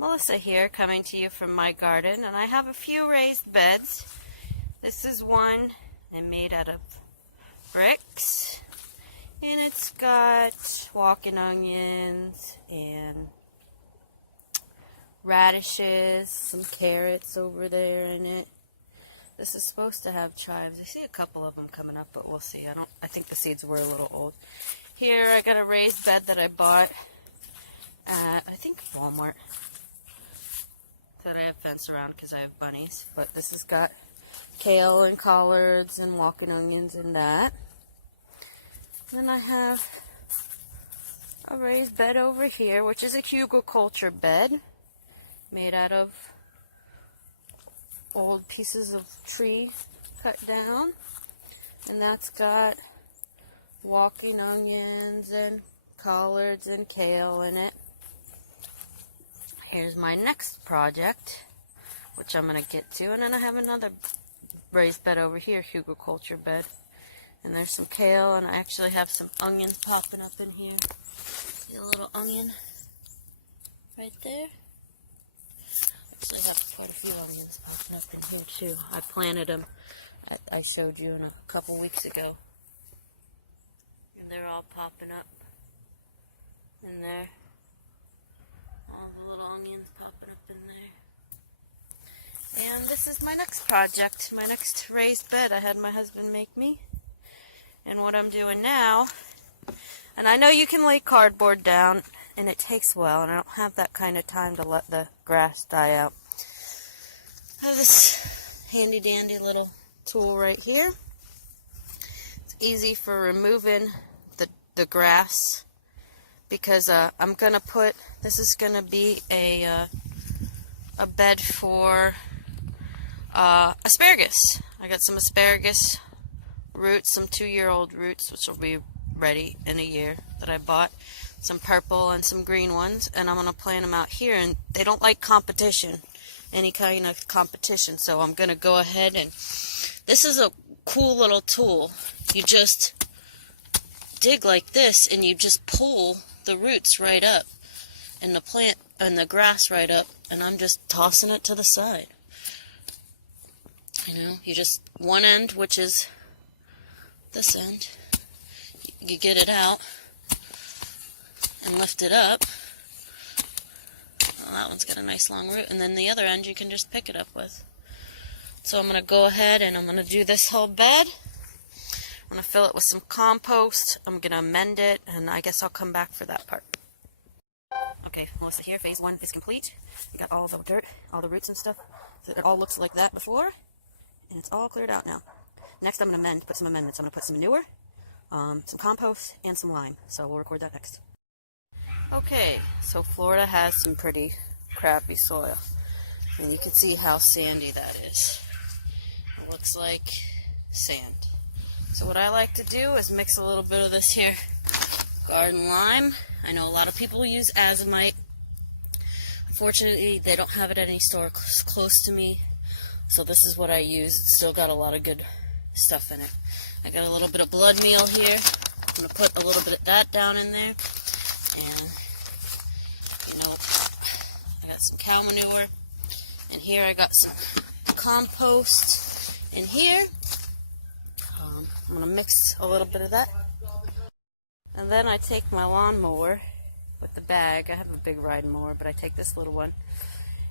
Melissa here, coming to you from my garden, and I have a few raised beds. This is one I made out of bricks, and it's got walking onions and radishes, some carrots over there in it. This is supposed to have chives. I see a couple of them coming up, but we'll see. I think the seeds were a little old. Here I got a raised bed that I bought at, I think, Walmart. That I have fence around because I have bunnies. But this has got kale and collards and walking onions and that. Then I have a raised bed over here, which is a hugelkultur bed made out of old pieces of tree cut down. And that's got walking onions and collards and kale in it. Here's my next project, which I'm going to get to. And then I have another raised bed over here, hugelkultur bed. And there's some kale, and I actually have some onions popping up in here. See a little onion right there? Actually, I have quite a few onions popping up in here too. I planted them, I showed you in a couple weeks ago. And they're all popping up in there. All the little onions popping up in there. And this is my next project, my next raised bed I had my husband make me. And what I'm doing now, and I know you can lay cardboard down, and it takes a while, and I don't have that kind of time to let the grass die out. I have this handy dandy little tool right here. It's easy for removing the grass, because I'm going to put, this is going to be a bed for asparagus. I got some asparagus roots, some 2-year-old roots, which will be ready in a year, that I bought. Some purple and some green ones, and I'm going to plant them out here, and they don't like competition, any kind of competition, so I'm going to go ahead and, this is a cool little tool. You just dig like this, and you just pull the roots right up, and the plant and the grass right up, and I'm just tossing it to the side. You know, you just, one end, which is this end, you get it out and lift it up. Well, that one's got a nice long root, and then the other end you can just pick it up with. So I'm going to go ahead and I'm going to do this whole bed. I'm going to fill it with some compost. I'm going to amend it, and I guess I'll come back for that part. Okay, Melissa here, phase 1 is complete. We got all the dirt, all the roots and stuff. So it all looks like that before, and it's all cleared out now. Next, I'm going to put some amendments. I'm going to put some manure, some compost, and some lime. So we'll record that next. Okay, so Florida has some pretty crappy soil. And you can see how sandy that is. It looks like sand. So what I like to do is mix a little bit of this here garden lime. I know a lot of people use azomite. Unfortunately, they don't have it at any store close to me. So this is what I use. It's still got a lot of good stuff in it. I got a little bit of blood meal here. I'm going to put a little bit of that down in there. And, you know, I got some cow manure. And here I got some compost in here. I'm going to mix a little bit of that. And then I take my lawnmower with the bag. I have a big riding mower, but I take this little one.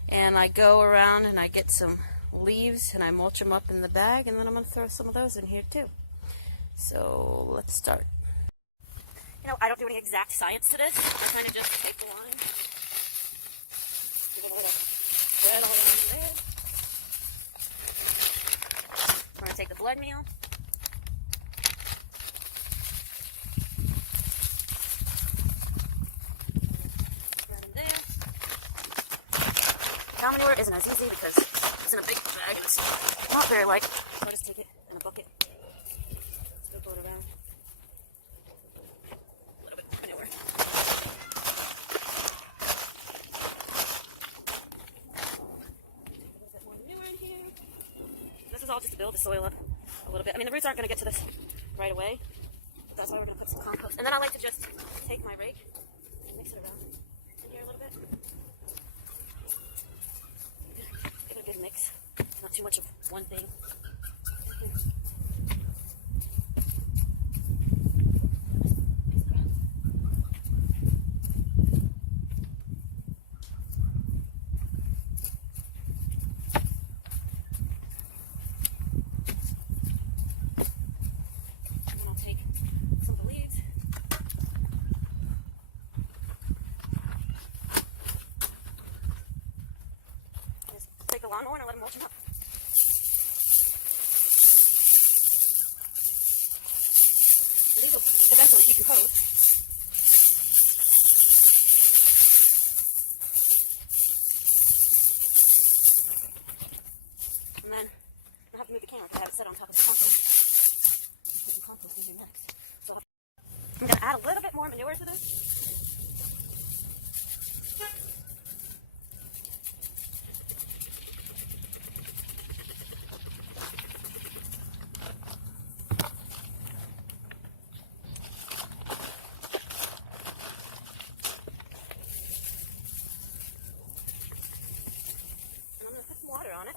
And I go around and I get some leaves and I mulch them up in the bag, and then I'm going to throw some of those in here too. So let's start. You know, I don't do any exact science to this. I kind of just take the line, give it a little spread all over there. I'm going to take the blood meal. Right in there. Cow manure isn't as easy because it's in a big bag and it's not very light. So I'll just take it in a bucket. Let's go it around. A little bit of manure. A little bit more manure in here. This is all just to build the soil up a little bit. I mean, the roots aren't going to get to this right away. But that's why we're going to put some compost. And then I like to just take my rake and mix it around in here a little bit. Not too much of one thing. Lawnmower and let him mulch him up. These will eventually decompose. And then I'll have to move the camera because I have it set on top of the compost. Put some compost in here next. So I'm going to add a little bit more manure to this. On it.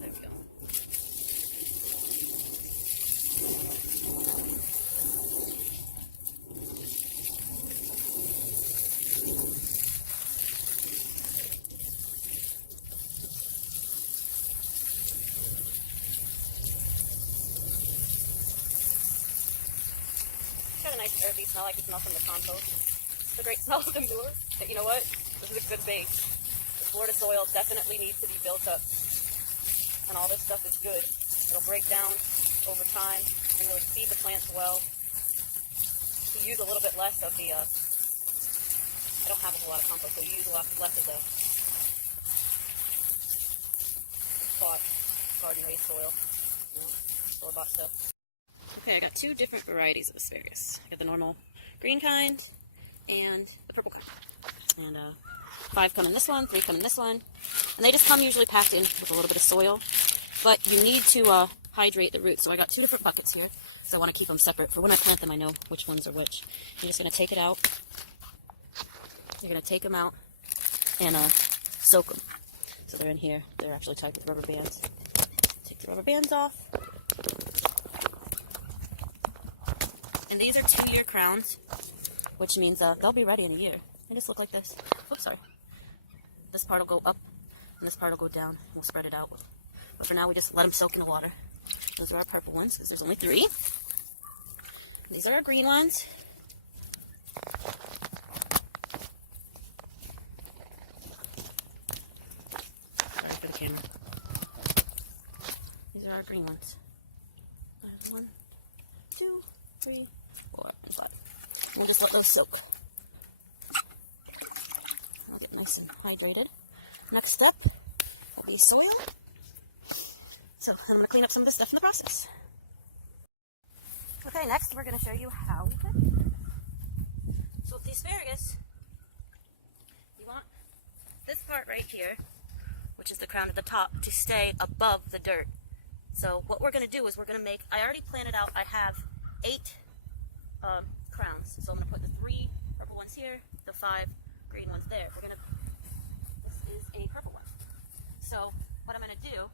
There we go. Got a nice earthy smell. I can smell from the compost. It's a great smell of the manure. But you know what? This is a good base. The Florida soil definitely needs to be built up. And all this stuff is good. It'll break down over time and really feed the plants well. You use a little bit less of the, I don't have a lot of compost, so you use a lot less of the bought garden raised soil. You know, store-bought stuff. Okay, I got two different varieties of asparagus. I got the normal green kind and the purple kind. And 5 come in this one, 3 come in this one. And they just come usually packed in with a little bit of soil. But you need to hydrate the roots. So I got 2 different buckets here. So I want to keep them separate. For when I plant them, I know which ones are which. You're just going to take it out. You're going to take them out and soak them. So they're in here. They're actually tied with rubber bands. Take the rubber bands off. And these are 2-year crowns, which means they'll be ready in a year. They just look like this. Oops, sorry. This part will go up, and this part will go down. We'll spread it out. But for now, we just let them soak in the water. Those are our purple ones, because there's only 3. These are our green ones. Sorry for the camera. These are our green ones. 1, 2, 3, 4, and 5. We'll just let those soak. I'll get nice and hydrated. Next step will be soil. So I'm going to clean up some of this stuff in the process. Okay, next we're going to show you how we plant it. So with the asparagus, you want this part right here, which is the crown at the top, to stay above the dirt. So what we're going to do is we're going to make, I already planted out, I have 8 crowns. So I'm going to put the 3 purple ones here, the 5 green ones there. This is a purple one. So what I'm going to do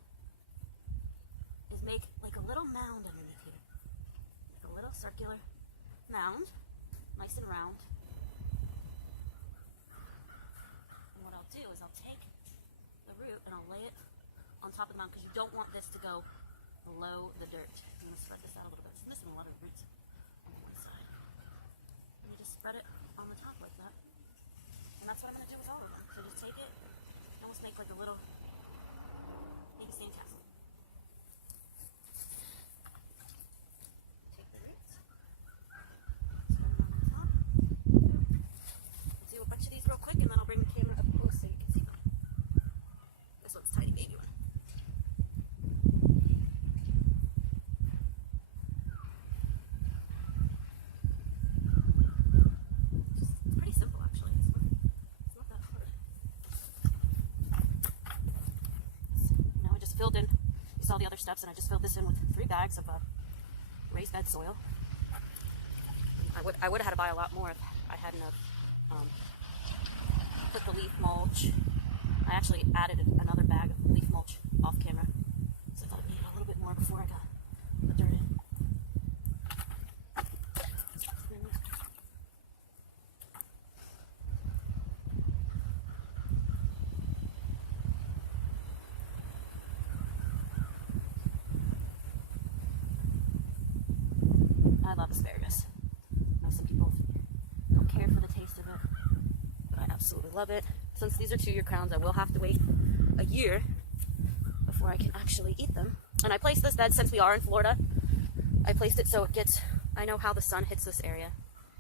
is make like a little mound underneath here. Like a little circular mound, nice and round. And what I'll do is I'll take the root and I'll lay it on top of the mound because you don't want this to go below the dirt. I'm going to spread this out a little bit. It's missing a lot of roots on one side. And you just spread it on the top like that. And that's what I'm going to do with all of them. So just take it, almost make like a little, maybe sandcastle. Take the roots, spread them on the top. I'll do a bunch of these real quick and then I'll bring the camera up close so you can see them. This one's tiny baby one. Filled in, you saw the other steps, and I just filled this in with 3 bags of raised bed soil. I would have had to buy a lot more if I hadn't have put the leaf mulch. I actually added another bag of leaf mulch off camera, so I thought I'd need a little bit more before I got the dirt in. I love asparagus. I know some people don't care for the taste of it, but I absolutely love it. Since these are 2-year crowns, I will have to wait a year before I can actually eat them. And I placed this bed, since we are in Florida, I placed it so it gets, I know how the sun hits this area.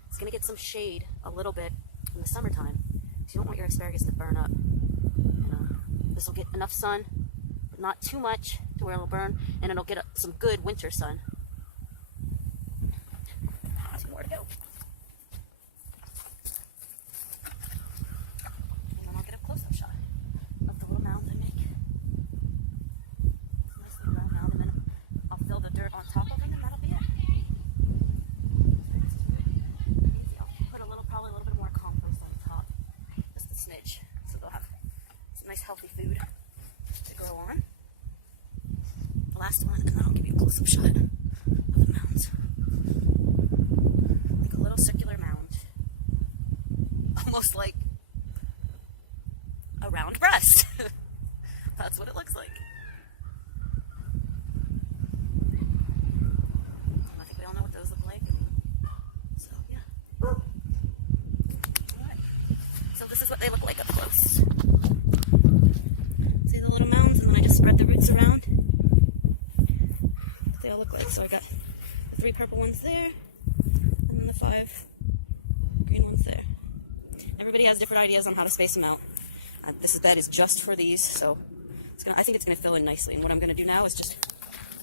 It's going to get some shade a little bit in the summertime. So you don't want your asparagus to burn up. This will get enough sun, but not too much to where it'll burn, and it'll get some good winter sun. 2 more to go. And then I'll get a close-up shot of the little mounds I make. Nice little round mound, and then I'll fill the dirt on top of them, and that'll be it. See, I'll put probably a little bit more compost on top, just a smidge, so they'll have some nice healthy food to grow on. The last one, and then I'll give you a close-up shot of the mounds. Like a little circular mound. Almost like a round breast. That's what it looks like. I think we all know what those look like. So, yeah. Alright. So this is what they look like up close. See the little mounds, and then I just spread the roots around. They all look like. So I got the 3 purple ones there, and then the 5 green ones there. Everybody has different ideas on how to space them out. This bed is just for these, so I think it's going to fill in nicely. And what I'm going to do now is just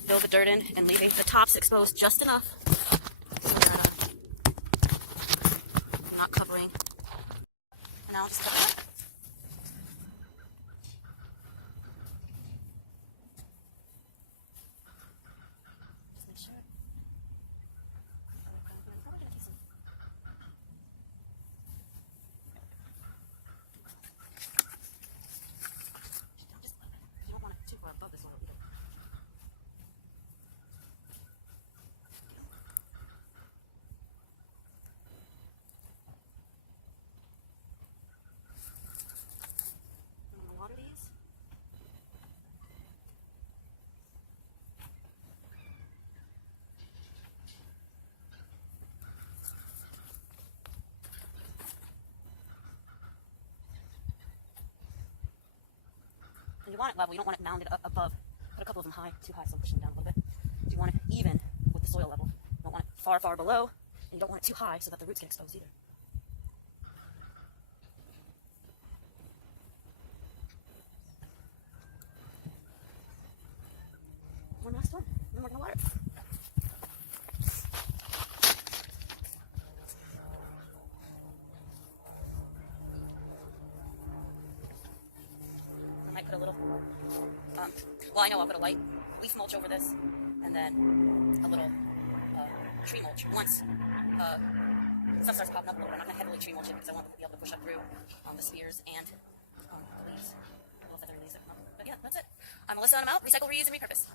fill the dirt in and leave the tops exposed just enough so I'm not covering. And now I'll just cover it. And you want it level, you don't want it mounded up above. Put a couple of them high, too high, so I'm pushing them down a little bit. So you want it even with the soil level. You don't want it far, far below, and you don't want it too high so that the roots get exposed either. One last one, then we're going to water it. I might put a little, well, I know I'll put a light leaf mulch over this, and then a little tree mulch. Once stuff starts popping up a little bit, I'm not going to heavily tree mulch it because I want it to be able to push up through the spears and the leaves, little feathery leaves that come up. But yeah, that's it. I'm Melissa, and I'm out. Recycle, reuse, and repurpose.